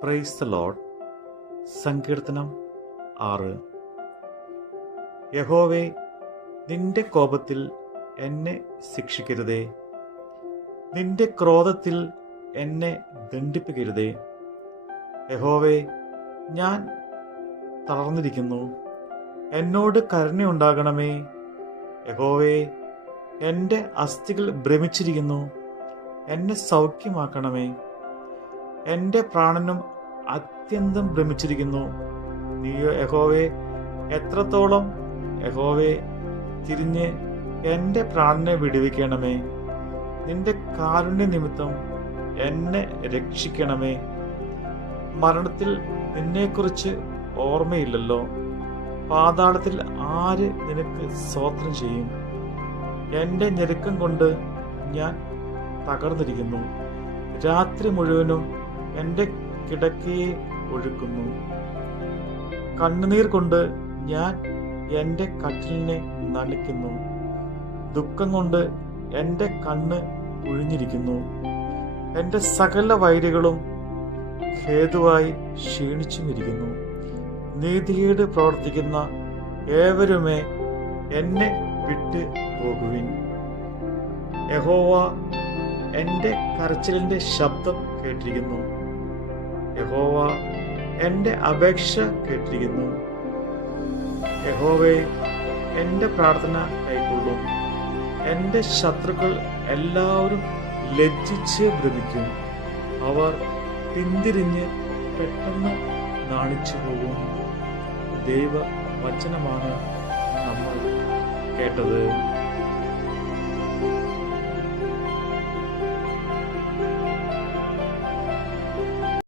Praise the Lord. സങ്കീർത്തനം 6. യഹോവേ, നിന്റെ കോപത്തിൽ എന്നെ ശിക്ഷിക്കരുതേ, നിന്റെ ക്രോധത്തിൽ എന്നെ ദണ്ഡിപ്പിക്കരുതേ. യഹോവേ, ഞാൻ തളർന്നിരിക്കുന്നു, എന്നോട് കരുണയുണ്ടാകണമേ. യഹോവേ, എൻ്റെ അസ്ഥികൾ ഭ്രമിച്ചിരിക്കുന്നു, എന്നെ സൗഖ്യമാക്കണമേ. എൻ്റെ പ്രാണനും അത്യന്തം ഭ്രമിച്ചിരിക്കുന്നു. നീയോ യഹോവേ എത്രത്തോളം? യഹോവേ, തിരിഞ്ഞ് എൻ്റെ പ്രാണനെ വിടുവിക്കണമേ. നിന്റെ കാരുണ്യ നിമിത്തം എന്നെ രക്ഷിക്കണമേ. മരണത്തിൽ നിന്നെക്കുറിച്ച് ഓർമ്മയില്ലല്ലോ. പാതാളത്തിൽ ആര് നിനക്ക് സ്തോത്രം ചെയ്യും? എൻ്റെ ഞെരുക്കം കൊണ്ട് ഞാൻ തകർന്നിരിക്കുന്നു. രാത്രി മുഴുവനും എൻ്റെ കിടക്കയെ ഒഴുക്കുന്നു. കണ്ണുനീർ കൊണ്ട് ഞാൻ എൻ്റെ കട്ടിലിനെ നനയ്ക്കുന്നു. ദുഃഖം കൊണ്ട് എൻ്റെ കണ്ണ് കുഴിഞ്ഞിരിക്കുന്നു. എൻ്റെ സകല വൈരികളും ഹേതുവായി ക്ഷീണിച്ചുമിരിക്കുന്നു. നീതികേട് പ്രവർത്തിക്കുന്ന ഏവരുമേ, എന്നെ വിട്ട് പോകുവിൻ. യഹോവ എൻ്റെ കരച്ചിലിൻ്റെ ശബ്ദം കേട്ടിരിക്കുന്നു. യഹോവ എൻ്റെ അപേക്ഷ കേട്ടിരിക്കുന്നു. യഹോവേ, എൻ്റെ പ്രാർത്ഥന കൈക്കൊള്ളും. എൻ്റെ ശത്രുക്കൾ എല്ലാവരും ലജ്ജിച്ച് ഭ്രമിക്കും. അവർ പിന്തിരിഞ്ഞ് പെട്ടെന്ന് നാണിച്ചു പോകും. ദൈവ വചനമാണ് നമ്മൾ കേട്ടത്.